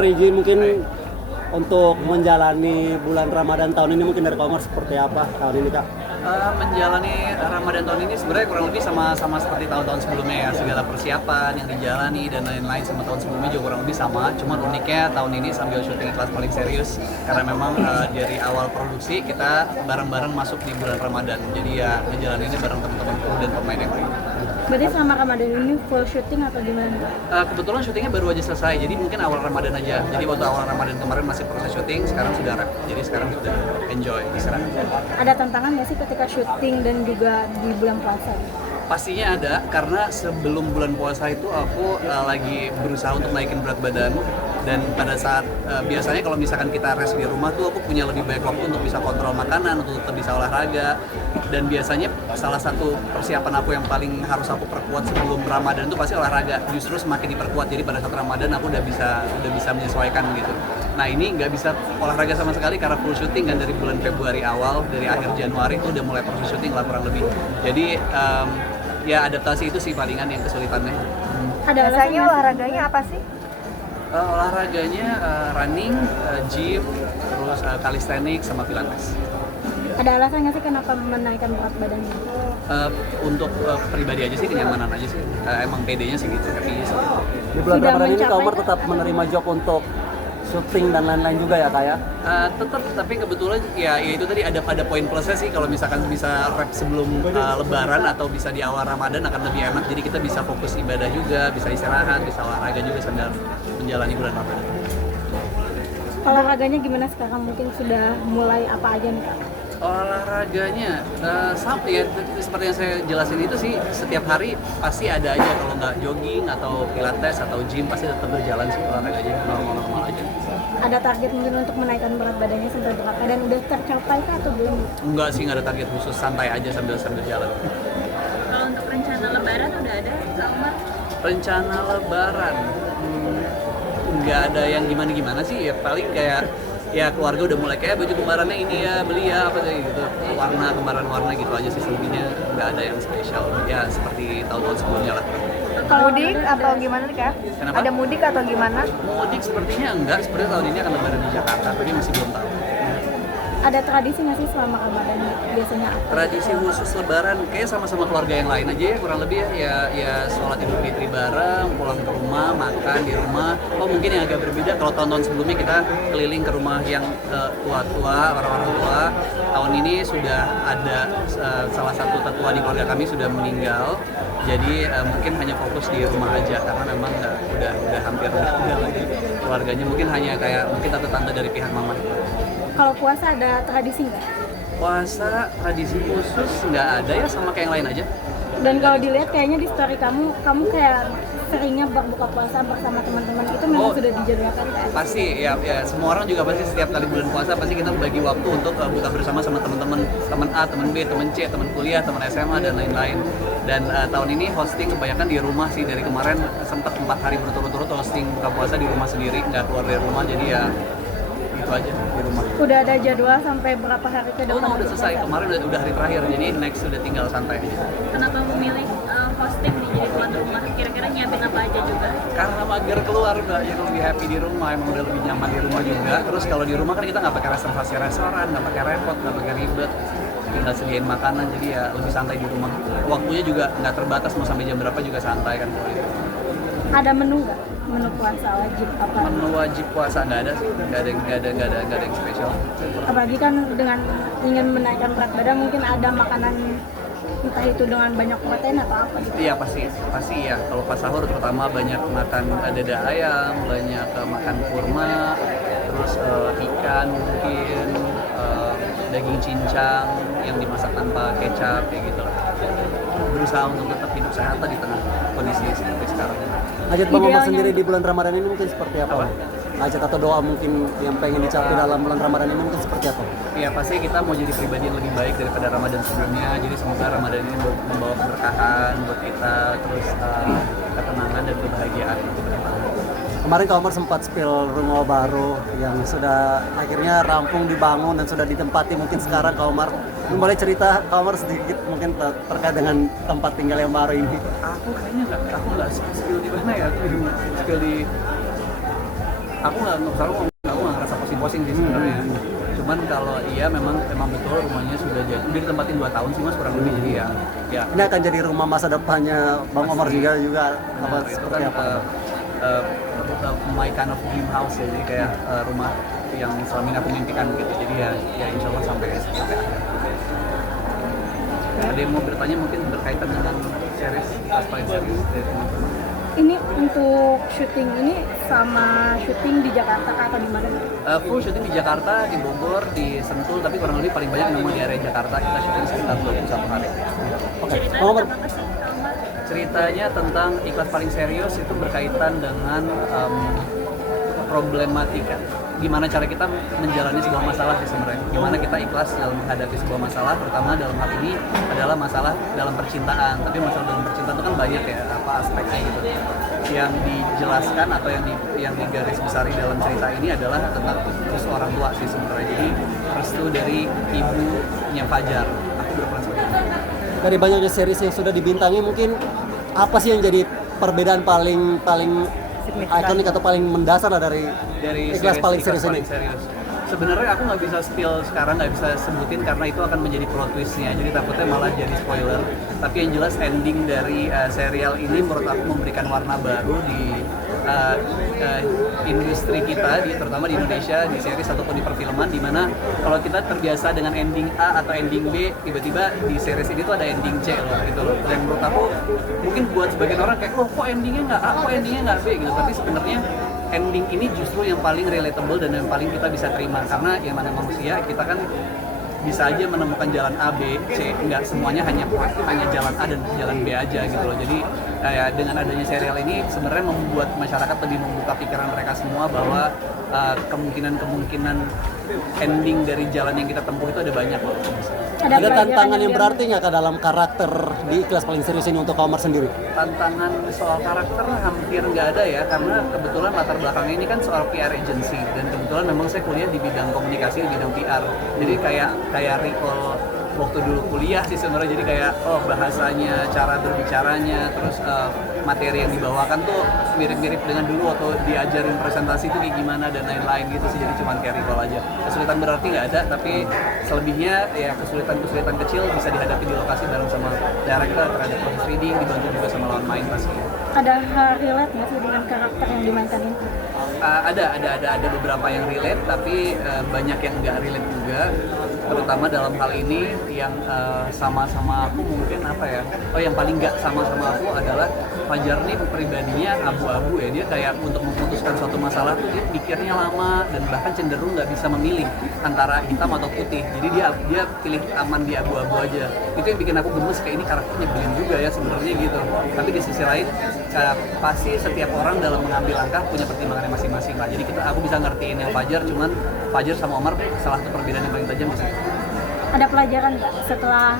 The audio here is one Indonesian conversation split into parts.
Riji, mungkin untuk menjalani bulan Ramadan tahun ini mungkin dari Kak Omar seperti apa tahun ini Kak? Menjalani Ramadan tahun ini sebenarnya kurang lebih sama seperti tahun-tahun sebelumnya ya, segala persiapan yang dijalani dan lain-lain sama tahun sebelumnya juga kurang lebih sama. Cuman uniknya tahun ini sambil syuting kelas paling serius karena memang dari awal produksi kita bareng-bareng masuk di bulan Ramadan. Jadi ya ngejalanin ini bareng teman-teman kru dan pemain yang lain. Berarti selama Ramadan ini full syuting atau gimana? Kebetulan syutingnya baru aja selesai, jadi mungkin awal Ramadan aja. Jadi waktu awal Ramadan kemarin masih proses syuting, sekarang sudah wrap. Jadi sekarang sudah enjoy, istirahat. Ada tantangan nggak sih ketika syuting dan juga di bulan puasa? Pastinya ada, karena sebelum bulan puasa itu aku lagi berusaha untuk naikin berat badan. Dan pada saat biasanya kalau misalkan kita rest di rumah tuh aku punya lebih banyak waktu untuk bisa kontrol makanan, untuk tetap bisa olahraga. Dan biasanya salah satu persiapan aku yang paling harus aku perkuat sebelum Ramadan itu pasti olahraga. Justru semakin diperkuat, jadi pada saat Ramadan aku udah bisa menyesuaikan gitu. Nah ini nggak bisa olahraga sama sekali karena full syuting, kan dari bulan Februari awal, dari akhir Januari itu udah mulai proses syuting lah kurang lebih. Jadi ya adaptasi itu sih palingan yang kesulitannya. Ada Biasanya olahraganya apa sih? Olahraganya running, gym, terus calisthenics sama pilates. Ada alasan nggak sih kenapa menaikkan berat badannya? Untuk pribadi aja sih, kenyamanan aja sih. Emang pedenya sih gitu, happy sih. Di bulan Sudah Ramadan ini Kak mencapai Omar kah? tetap menerima job untuk syuting dan lain-lain juga ya Kak ya? Tetap, tapi kebetulan ya itu tadi ada pada poin plusnya sih, kalau misalkan bisa rep sebelum Lebaran atau bisa di awal Ramadan akan lebih enak. Jadi kita bisa fokus ibadah juga, bisa istirahat, bisa olahraga juga sambil menjalani bulan Ramadan. Olahraganya gimana sekarang? Mungkin sudah mulai apa aja nih Kak? Olahraganya sama ya, seperti yang saya jelasin itu sih, setiap hari pasti ada aja, kalau nggak jogging atau pilates atau gym pasti tetap berjalan sih olahraganya, normal-normal aja. Ada target mungkin untuk menaikkan berat badannya sampai berapa dan udah tercapai kah atau belum? Enggak sih, nggak ada target khusus, santai aja sambil jalan. Kalau untuk rencana lebaran udah ada sama Rencana lebaran nggak ada yang gimana sih, ya paling kayak ya keluarga udah mulai kayak baju kembarannya ini ya, beli ya apa kayak gitu, warna gitu aja sih, selebihnya nggak ada yang spesial ya seperti tahun-tahun sebelumnya lah. Mudik atau gimana nih Kak? Kenapa? Ada mudik atau gimana? Mudik sepertinya enggak, sepertinya tahun ini akan lebaran di Jakarta, tapi masih belum tahu. Ada tradisi nggak sih selama Ramadan biasanya apa? Tradisi khusus lebaran kayak sama-sama keluarga yang lain aja ya, kurang lebih ya sholat Idul Fitri bareng, pulang ke rumah, makan di rumah. Mungkin yang agak berbeda kalau tahun-tahun sebelumnya kita keliling ke rumah yang tua-tua, orang-orang tua. Tahun ini sudah ada salah satu tetua di keluarga kami sudah meninggal. Jadi mungkin hanya fokus di rumah aja karena memang udah hampir meninggal lagi keluarganya. Mungkin hanya kayak mungkin tante-tante dari pihak mama. Kalau puasa ada tradisi nggak? Puasa tradisi khusus nggak ada ya, sama kayak yang lain aja. Dan kalau dilihat kayaknya di story kamu kayak seringnya berbuka puasa bersama teman-teman, itu memang sudah dijadwalkan kan? Pasti ya semua orang juga pasti setiap kali bulan puasa pasti kita bagi waktu untuk buka bersama sama teman-teman, teman A, teman B, teman C, teman kuliah, teman SMA dan lain-lain. Dan tahun ini hosting kebanyakan di rumah sih, dari kemarin sempat 4 hari berturut-turut hosting buka puasa di rumah sendiri, nggak keluar dari rumah, jadi ya itu aja di rumah. Udah ada jadwal sampai berapa hari ke depan? Udah selesai, kemarin udah hari terakhir, jadi next udah tinggal santai aja. kenapa memilih hosting nih jadi tuan rumah? Kira-kira nyiapin apa aja juga? Karena mager keluar, Mbak, yang lebih happy di rumah, emang udah lebih nyaman di rumah juga. Terus kalau di rumah kan kita nggak pakai reservasi restoran, nggak pakai repot, nggak pakai ribet, tinggal sediain makanan, jadi ya lebih santai di rumah. Waktunya juga nggak terbatas, mau sampai jam berapa juga santai kan kalau itu. Ada menu nggak? Menu puasa wajib apa? Menu wajib puasa nggak ada sih, nggak ada yang spesial. Apalagi kan dengan ingin menaikkan berat badan mungkin ada makanan entah itu dengan banyak protein atau apa gitu. Iya pasti ya. Kalau pas sahur terutama banyak makan dada ayam, banyak makan kurma, terus ikan mungkin, daging cincang yang dimasak tanpa kecap kayak gitu lah. Berusaha untuk tetap hidup sehat di tengah kondisi seperti sekarang. Hajat Bang Omar Idealnya sendiri di bulan Ramadan ini mungkin seperti apa? Hajat atau doa mungkin yang pengen dicapai dalam bulan Ramadan ini mungkin seperti apa? Ya pasti kita mau jadi pribadi yang lebih baik daripada Ramadan sebelumnya. Jadi semoga Ramadan ini membawa keberkahan buat kita, terus ketenangan dan kebahagiaan untuk ke depan. Kemarin Kak Omar sempat spill rumah baru yang sudah akhirnya rampung dibangun dan sudah ditempati. Mungkin sekarang Kak Omar boleh cerita Kak Omar sedikit mungkin terkait dengan tempat tinggal yang baru ini. Aku kayaknya nggak skill di mana ya, aku skill di aku nggak ngerasa posing-posing sih sebenarnya. Cuman kalau iya memang betul rumahnya sudah jadi, udah ditempatin 2 tahun sih mas kurang lebih, jadi ya Ini akan jadi rumah masa depannya Bang Omar juga apa itu seperti kan apa? my kind of dream house ya, jadi kayak rumah yang selama ini aku mimpikan gitu, jadi ya insya Allah sampai akhir. Ada yang mau bertanya mungkin berkaitan dengan series Aspal Series dari teman-teman? Ini untuk syuting ini sama syuting di Jakarta atau di mana? Full syuting di Jakarta, di Bogor, di Sentul, tapi kurang lebih paling banyak memang di area Jakarta. Kita syuting sekitar 21 hari. Ceritanya Bang Omar, tentang apa sih, Kak Omar? Ceritanya tentang Ikhlas Paling Serius itu berkaitan dengan problematika. Gimana cara kita menjalani sebuah masalah sih sebenarnya. Gimana kita ikhlas dalam menghadapi sebuah masalah, terutama dalam hal ini adalah masalah dalam percintaan. Tapi masalah dalam percintaan itu kan banyak ya, apa aspeknya gitu. Yang dijelaskan atau yang digaris besari dalam cerita ini adalah tentang restu orang tua sih sebenarnya. Jadi restu dari ibunya Fajar. Aku berperan sebagai ibu. dari banyaknya series yang sudah dibintangi, mungkin apa sih yang jadi perbedaan paling ikonik atau paling mendasar lah dari Ikhlas Paling Serius ini? Sebenarnya aku nggak bisa spill sekarang, nggak bisa sebutin karena itu akan menjadi plot twistnya, jadi takutnya malah jadi spoiler. Tapi yang jelas ending dari serial ini menurut aku memberikan warna baru di industri kita, terutama di Indonesia, di series ataupun di perfilman, dimana kalau kita terbiasa dengan ending A atau ending B, tiba-tiba di series ini tuh ada ending C loh gitu loh. Dan menurut aku mungkin buat sebagian orang kayak, oh kok endingnya nggak A, kok endingnya nggak B gitu, tapi sebenarnya ending ini justru yang paling relatable dan yang paling kita bisa terima, karena yang mana manusia kita kan bisa aja menemukan jalan A, B, C, nggak semuanya hanya jalan A dan jalan B aja gitu loh. Jadi ya, dengan adanya serial ini sebenarnya membuat masyarakat lebih membuka pikiran mereka semua bahwa kemungkinan ending dari jalan yang kita tempuh itu ada banyak loh. Ada pelajaran tantangan yang dia- berarti nggak ke dalam karakter di Ikhlas Paling Serius ini untuk Kak Omar sendiri? Tantangan soal karakter hampir nggak ada ya, karena kebetulan latar belakangnya ini kan soal PR agency, dan kebetulan memang saya kuliah di bidang komunikasi, di bidang PR. Jadi kayak recall waktu dulu kuliah sih sebenarnya, jadi kayak bahasanya, cara berbicaranya, terus materi yang dibawakan tuh mirip-mirip dengan dulu waktu diajarin presentasi itu kayak gimana dan lain-lain gitu sih, jadi cuma kayak recall aja. Kesulitan berarti nggak ada, tapi selebihnya ya kesulitan kecil bisa dihadapi di lokasi bareng sama director, terhadap proses reading, dibantu juga sama lawan main pasti. Ada hal relate nggak sih dengan karakter yang dimainkan ini? Ada beberapa yang relate, tapi banyak yang nggak relate juga, terutama dalam hal ini yang sama-sama aku mungkin apa ya, yang paling nggak sama-sama aku adalah Fajar nih pribadinya abu-abu ya, dia kayak untuk memutuskan suatu masalah tuh dia pikirnya lama dan bahkan cenderung nggak bisa memilih antara hitam atau putih, jadi dia pilih aman di abu-abu aja. Itu yang bikin aku gemes, kayak ini karakternya nyebelin juga ya sebenarnya gitu. Tapi di sisi lain pasti setiap orang dalam mengambil langkah punya pertimbangannya masing-masing lah. Jadi aku bisa ngertiin yang Fajar, cuman Fajar sama Omar salah satu perbedaan yang paling tajam sih. Ada pelajaran nggak setelah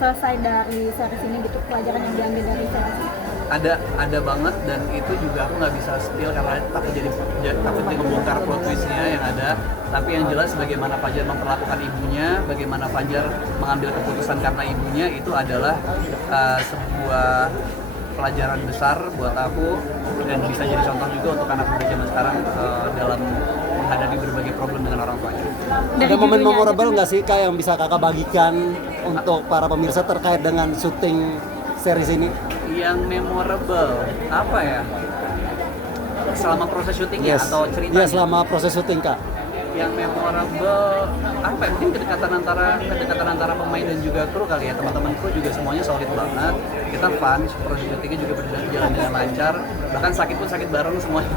selesai dari series ini gitu, pelajaran yang diambil dari series ini? Ada banget, dan itu juga aku nggak bisa spill karena takut ngebongkar plot twistnya yang ada. Tapi yang jelas bagaimana Fajar memperlakukan ibunya, bagaimana Fajar mengambil keputusan karena ibunya, itu adalah sebuah pelajaran besar buat aku dan bisa jadi contoh juga untuk anak muda zaman sekarang dalam menghadapi berbagai problem dengan orang tuanya. Ada momen memorable nggak sih Kak yang bisa Kakak bagikan untuk para pemirsa terkait dengan syuting series ini? Yang memorable apa ya? Selama proses syutingnya atau ceritanya? Iya, selama proses syuting Kak. Yang memorable apa ya? Mungkin kedekatan antara pemain dan juga kru kali ya. Teman-teman kru juga semuanya solid banget. Kita fun, proses syutingnya juga berjalan dengan lancar. Bahkan sakit pun sakit bareng semuanya.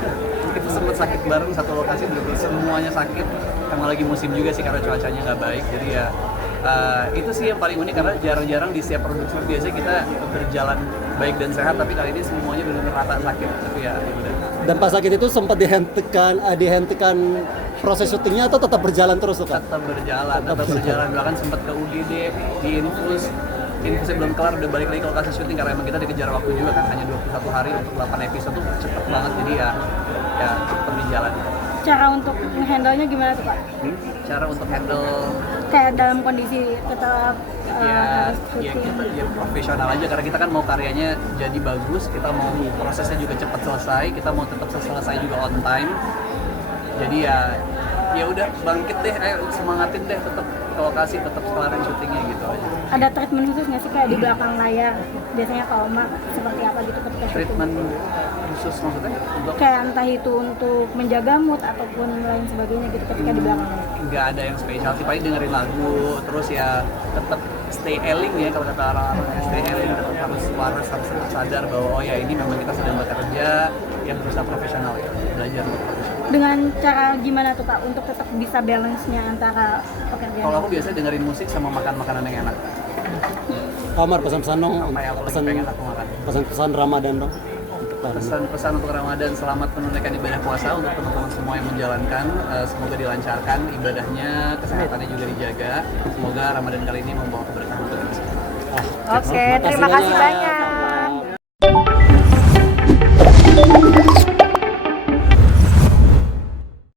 Kita sempat sakit bareng satu lokasi, bener-bener semuanya sakit. Karena lagi musim juga sih, karena cuacanya nggak baik. Jadi ya itu sih yang paling unik, karena jarang-jarang di setiap produksi biasanya kita berjalan baik dan sehat, tapi kali ini semuanya benar-benar rata sakit. Tapi ya udah. Dan pas sakit itu sempat dihentikan proses syutingnya atau tetap berjalan terus tuh Kak? tetap berjalan, bahkan sempat ke UGD, di infusnya belum kelar, udah balik lagi ke lokasi syuting karena emang kita dikejar waktu juga kan, hanya 21 hari untuk 8 episode tuh cepet banget, jadi ya cepet di jalan. cara untuk menghandle-nya gimana tuh Pak? Cara untuk handle Kayak dalam kondisi tetap ya, harus ya syuting. kita ya profesional aja karena kita kan mau karyanya jadi bagus, kita mau prosesnya juga cepat selesai, kita mau tetap selesai juga on time. Jadi ya udah bangkit deh, ayo semangatin deh, tetap ke lokasi, tetap kelarin syutingnya gitu aja. Ada treatment khusus nggak sih kayak di belakang layar? Biasanya kalau Omar seperti apa gitu ketika syuting? Treatment khusus maksudnya untuk Kayak entah itu untuk menjaga mood ataupun lain sebagainya gitu ketika di belakang layar. nggak ada yang spesial sih, paling dengerin lagu, terus ya tetap stay ailing ya kalau kata orang-orang ya, stay ailing, harus waras, harus sadar bahwa oh ya ini memang kita sedang bekerja yang berusaha profesional ya, belajar untuk profesional. Dengan cara gimana tuh Pak untuk tetap bisa balance-nya antara pekerjaan? Kalau aku biasanya dengerin musik sama makan makanan yang enak. Kak Omar pesan-pesan dong, Apa yang aku lagi pesan pengen aku makan. pesan-pesan Ramadan dong. Untuk tahun ini. Pesan-pesan untuk Ramadan, selamat menunaikan ibadah puasa untuk teman-teman semua yang menjalankan. Semoga dilancarkan ibadahnya, kesehatannya juga dijaga. Semoga Ramadan kali ini membawa keberkahan untuk kita semua. Oke, terima kasih banyak.